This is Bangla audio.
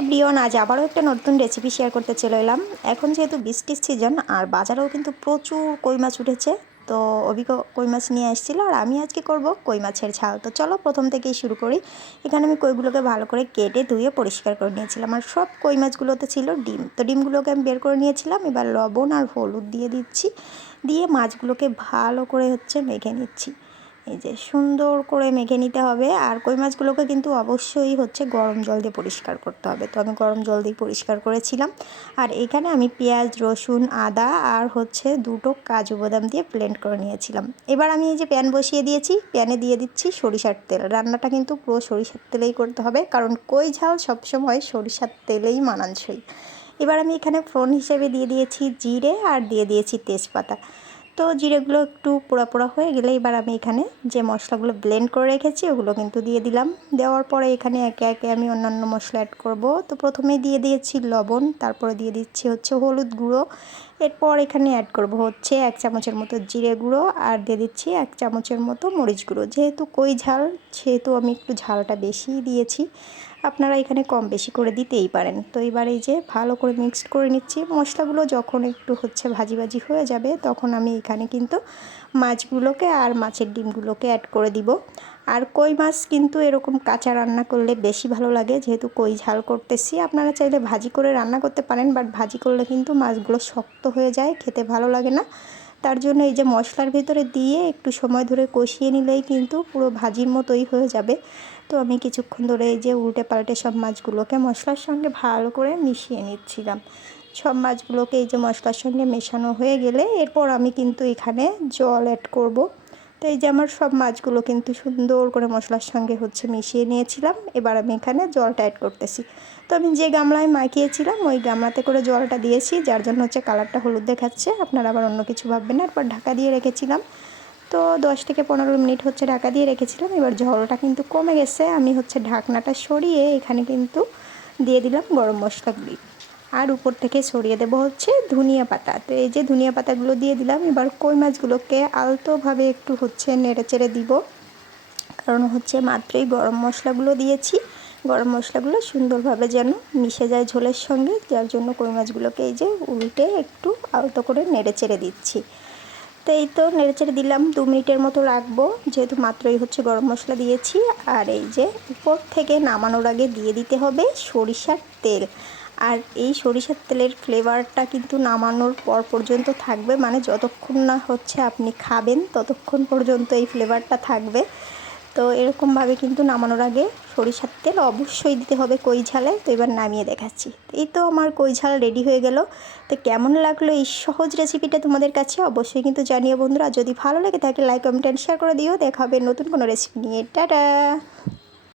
এভরিওয়ান, আজ আবারও একটা নতুন রেসিপি শেয়ার করতে চলে এলাম। এখন যেহেতু বৃষ্টির সিজন আর বাজারেও কিন্তু প্রচুর কই মাছ উঠেছে, তো অভিজ্ঞ কই মাছ নিয়ে এসেছিলো আর আমি আজকে করব কই মাছের ঝাল। তো চলো প্রথম থেকেই শুরু করি। এখানে আমি কইগুলোকে ভালো করে কেটে ধুয়ে পরিষ্কার করে নিয়েছিলাম আর সব কই মাছগুলোতে ছিল ডিম, তো ডিমগুলোকে আমি বের করে নিয়েছিলাম। এবার লবণ আর হলুদ দিয়ে দিচ্ছি, দিয়ে মাছগুলোকে ভালো করে মেখে নিচ্ছি। এই যে সুন্দর করে মেখে নিতে হবে। আর কই মাছগুলোকে কিন্তু অবশ্যই গরম জল দিয়ে পরিষ্কার করতে হবে, তো আমি গরম জল দিয়ে পরিষ্কার করেছিলাম। আর এখানে আমি পেঁয়াজ, রসুন, আদা আর দুটো কাজু বাদাম দিয়ে ব্লেন্ড করে নিয়েছিলাম। এবার আমি এই যে প্যান বসিয়ে দিয়েছি, প্যানে দিয়ে দিচ্ছি সরিষার তেল। রান্নাটা কিন্তু পুরো সরিষার তেলেই করতে হবে, কারণ কই ঝাল সবসময় সরিষার তেলেই মানানসই। এবার আমি এখানে ফোড়ন হিসেবে দিয়ে দিয়েছি জিরে আর দিয়ে দিয়েছি তেজপাতা। তো জিরেগুলো একটু পোড়া পোড়া হয়ে গেলে এবার আমি এখানে যে মশলাগুলো ব্লেন্ড করে রেখেছি ওগুলো কিন্তু দিয়ে দিলাম। দেওয়ার পরে এখানে একে একে আমি অন্যান্য মশলা অ্যাড করব। তো প্রথমেই দিয়ে দিয়েছি লবণ, তারপরে দিয়ে দিচ্ছি হলুদ গুঁড়ো। এরপর এখানে অ্যাড করব 1 চামচের মতো জিরে গুঁড়ো আর দিয়ে দিচ্ছি 1 চামচের মতো মরিচ গুঁড়ো। যেহেতু কই ঝাল সেহেতু আমি একটু ঝালটা বেশিই দিয়েছি, আপনারা এখানে কম বেশি করে দিতেই পারেন। তো এবার এই যে ভালো করে মিক্সড করে নিচ্ছি। মশলাগুলো যখন একটু ভাজি ভাজি হয়ে যাবে তখন আমি এখানে কিন্তু মাছগুলোকে আর মাছের ডিমগুলোকে অ্যাড করে দিব। আর কই মাছ কিন্তু এরকম কাঁচা রান্না করলে বেশি ভালো লাগে, যেহেতু কই ঝাল করতেছি। আপনারা চাইলে ভাজি করে রান্না করতে পারেন, বাট ভাজি করলে কিন্তু মাছগুলো শক্ত হয়ে যায়, খেতে ভালো লাগে না। তার জন্য এই যে মশলার ভিতরে দিয়ে একটু সময় ধরে কষিয়ে নিলেই কিন্তু পুরো ভাজির মতোই হয়ে যাবে। তো আমি কিছুক্ষণ ধরে এই যে উল্টে পাল্টে সব মাছগুলোকে মশলার সঙ্গে ভালো করে মিশিয়ে নিচ্ছিলাম। সব মাছগুলোকে এই যে মশলার সঙ্গে মেশানো হয়ে গেলে এরপর আমি কিন্তু এখানে জল অ্যাড করব। তো এই যে আমার সব মাছগুলো কিন্তু সুন্দর করে মশলার সঙ্গে মিশিয়ে নিয়েছিলাম। এবার আমি এখানে জলটা অ্যাড করতেছি। তো আমি যে গামলায় মাখিয়েছিলাম ওই গামলাতে করে জলটা দিয়েছি, যার জন্য কালারটা হলুদ দেখাচ্ছে। আপনারা আবার অন্য কিছু ভাববেন না। এরপর ঢাকা দিয়ে রেখেছিলাম। তো 10 থেকে 15 মিনিট ঢাকা দিয়ে রেখেছিলাম। এবার ঝোলটা কিন্তু কমে গেছে। আমি ঢাকনাটা সরিয়ে এখানে কিন্তু দিয়ে দিলাম গরম মশলাগুলি, আর উপর থেকে ছড়িয়ে দেবো ধনিয়া পাতা। তো এই যে ধনিয়া পাতাগুলো দিয়ে দিলাম। এবার কই মাছগুলোকে আলতোভাবে একটু নেড়ে চেড়ে দিব, কারণ মাত্রই গরম মশলাগুলো দিয়েছি। গরম মশলাগুলো সুন্দরভাবে যেন মিশে যায় ঝোলের সঙ্গে, যার জন্য কই মাছগুলোকে এই যে উল্টে একটু আলতো করে নেড়ে চেড়ে দিচ্ছি। তো এই তো নেড়েচেড়ে দিলাম, 2 মিনিটের মতো রাখবো, যেহেতু মাত্রই গরম মশলা দিয়েছি। আর এই যে উপর থেকে নামানোর আগে দিয়ে দিতে হবে সরিষার তেল। আর এই সরিষার তেলের ফ্লেভারটা কিন্তু নামানোর পর পর্যন্ত থাকবে, মানে যতক্ষণ না আপনি খাবেন ততক্ষণ পর্যন্ত এই ফ্লেভারটা থাকবে। তো এরকমভাবে কিন্তু নামানোর আগে সরিষার তেল অবশ্যই দিতে হবে কই ঝালে। তো এবার নামিয়ে দেখাচ্ছি। এই তো আমার কই ঝাল রেডি হয়ে গেল। তো কেমন লাগলো এই সহজ রেসিপিটা তোমাদের কাছে অবশ্যই কিন্তু জানিও বন্ধুরা। যদি ভালো লাগে তাহলে লাইক, কমেন্ট অ্যান্ড শেয়ার করে দিও। দেখা হবে নতুন কোনো রেসিপি নিয়ে। টাটা।